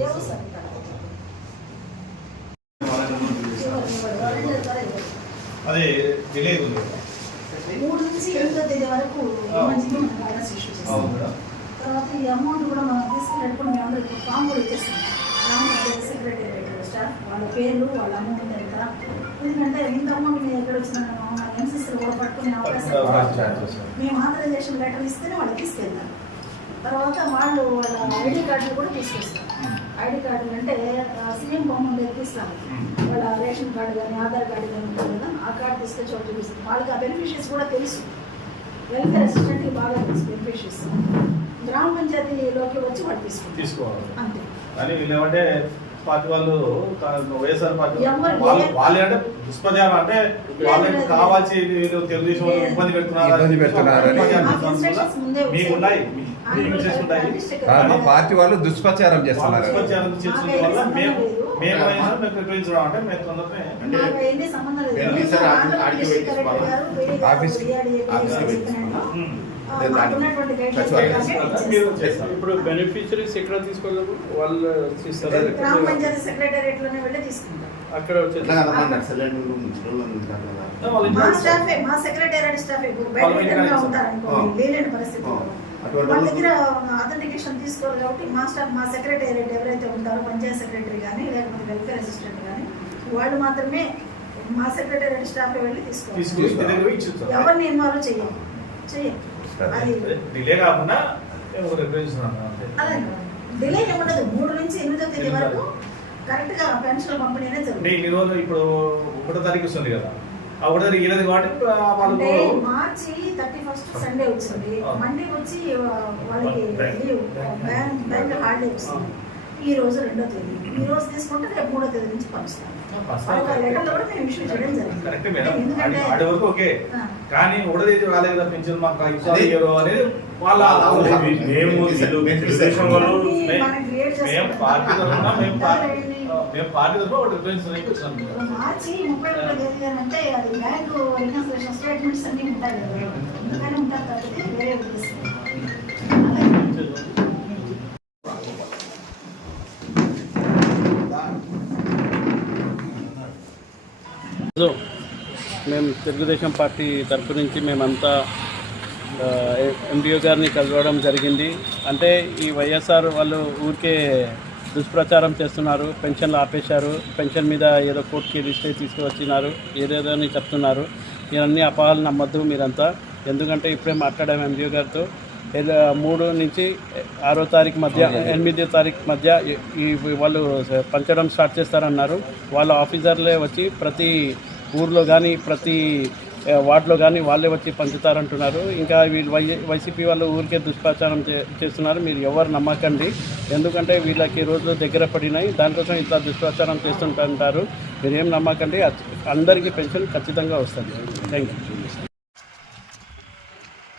ఏమో సార్ ఇక్కడ. అదే డిలే ఉంది. మూడు నుంచి ఎనిమిదో తేదీ వరకు. మంచిగా మనం వైరస్ ఇష్యూ చేస్తాం అవును మేడం. తర్వాత ఈ అమౌంట్ కూడా మనం తీసుకున్నప్పుడు మేము అందరికి ఫామ్ కూడా ఇచ్చేస్తాం ఫామ్ సెక్రటరీ స్టాఫ్ వాళ్ళ పేర్లు వాళ్ళ అమౌంట్ ఎంత. ఎందుకంటే ఇంత అమౌంట్ మేము ఎక్కడ వచ్చినా ఎంసీసీలో కూడా పట్టుకునే అవకాశం ఉంది. మేము ఆథరైజేషన్ లెటర్ ఇస్తేనే వాళ్ళు తీసుకెళ్తారు. తర్వాత వాళ్ళు వాళ్ళ ఐడి కార్డులు కూడా తీసుకొస్తారు. ఐడి కార్డులు అంటే సీఎం బొమ్మ ఎక్కిస్తాము వాళ్ళ రేషన్ కార్డు కానీ ఆధార్ కార్డు కానీ ఉంటుంది కదా ఆ కార్డు తీసుకొచ్చి వాళ్ళు చూపిస్తారు. వాళ్ళకి ఆ బెనిఫిషియర్స్ కూడా తెలుసు. వెల్ఫేర్ అసిస్టెంట్కి బాగా తెలుసు బెనిఫిషియర్స్ గ్రామ పంచాయతీలోకి వచ్చి వాళ్ళు తీసుకుంటారు తీసుకోవాలి. అంతే. కానీ వీళ్ళు ఏమంటే పార్టీ వాళ్ళు వైఎస్ఆర్ పార్టీ వాళ్ళు వాళ్ళు అంటే దుష్ప్రచారం అంటే వాళ్ళకి కావాల్సి తెలుగుదేశం వాళ్ళు ఇబ్బంది పెడుతున్నారు. మాకు. ఉన్నాయి పార్టీ వాళ్ళు దుష్ప్రచారం చేస్తున్నారు. దుష్ప్రచారం చేసిన వల్ల మేము మేమైనా మేము అంటే మేము తొందరనే అంటే ఆఫీస్- గారు ఆఫీస్కి వెళ్ళి ఇప్పుడు బెనిఫిషరీస్ ఎక్కడ తీసుకోలేదు వాళ్ళు గ్రామ పంచాయతీ సెక్రటేరియట్లోనే వెళ్ళి తీసుకుంటాం. అక్కడ మా స్టాఫే మా సెక్రటేరియట్ స్టాఫే ఇప్పుడు బయట ఉంటారు అనుకోండి లేలేని అటువంటి వాళ్ళ దగ్గర అథెంటికేషన్ తీసుకోవాలి కాబట్టి మా స్టాఫ్ మా సెక్రటేరియట్ ఎవరైతే ఉంటారో పంచాయత్ సెక్రటరీ కానీ లేకపోతే వెల్ఫేర్ అసిస్టెంట్ కానీ వాళ్ళు మాత్రమే మా సెక్రటేరియట్ స్టాఫ్ వెళ్ళి తీసుకోవాలి. ఎవరిని ఇన్వాల్వ్ అది డిలే కాకుండా డిలే ఉండదు. మూడు నుంచి ఎనిమిదో తేదీ వరకు కరెక్ట్గా పెన్షన్ పంపిణీ అనేది జరుగుతుంది. ఇన్ని రోజులు ఇప్పుడు ఒకటో తారీఖు వస్తుంది కదా. ఆ ఒకటో తారీఖు ఇవ్వలేదు కాబట్టి వాళ్ళకు మార్చి థర్టీ ఫస్ట్ సండే వచ్చింది. మండే వచ్చి వాళ్ళకి బ్యాంక్. బ్యాంక్. హాలిడే వచ్చింది. ఈ రోజు రెండో తేదీ. ఈ రోజు తీసుకుంటే రేపు మూడో తేదీ నుంచి. కానీ ఒకటో తేదీ రాలేదు కదా పెన్షన్ మాకు అనేది వాళ్ళ మేము. పార్టీ. మార్చి ముప్పై ఒకటో తేదీ అంటే అది బ్యాంకు రికన్సిలేషన్ స్టేట్మెంట్స్ అన్ని ఉంటాయి కదా. వేరే మేము తెలుగుదేశం పార్టీ తరపు నుంచి మేమంతా ఎండిఓ గారిని కలవడం జరిగింది. అంటే ఈ వైఎస్ఆర్ వాళ్ళు ఊరికే దుష్ప్రచారం చేస్తున్నారు పెన్షన్లు ఆపేశారు పెన్షన్ మీద ఏదో కోర్టుకి రిజిస్టర్ తీసుకువచ్చినారు ఏదేదో అని చెప్తున్నారు. ఇవన్నీ అపహాలు నమ్మద్దు మీరంతా. ఎందుకంటే ఇప్పుడే మాట్లాడాము ఎండిఓ గారితో. మూడు నుంచి ఆరో తారీఖు మధ్య ఎనిమిదో తారీఖు మధ్య ఈ- వాళ్ళు పంచడం స్టార్ట్ చేస్తారన్నారు. వాళ్ళ ఆఫీసర్లే వచ్చి ప్రతి ఊర్లో కానీ ప్రతి వార్డులో కానీ వాళ్ళే వచ్చి పంచుతారంటున్నారు. ఇంకా వీళ్ళు వై వైసీపీ వాళ్ళు ఊరికే దుష్ప్రచారం చే చేస్తున్నారు. మీరు ఎవరు నమ్మకండి. ఎందుకంటే వీళ్ళకి రోజులు దగ్గర పడినాయి. దానికోసం ఇట్లా దుష్ప్రచారం చేస్తుంటారు. మీరు ఏం నమ్మకండి. అందరికీ పెన్షన్ ఖచ్చితంగా వస్తుంది. Thank you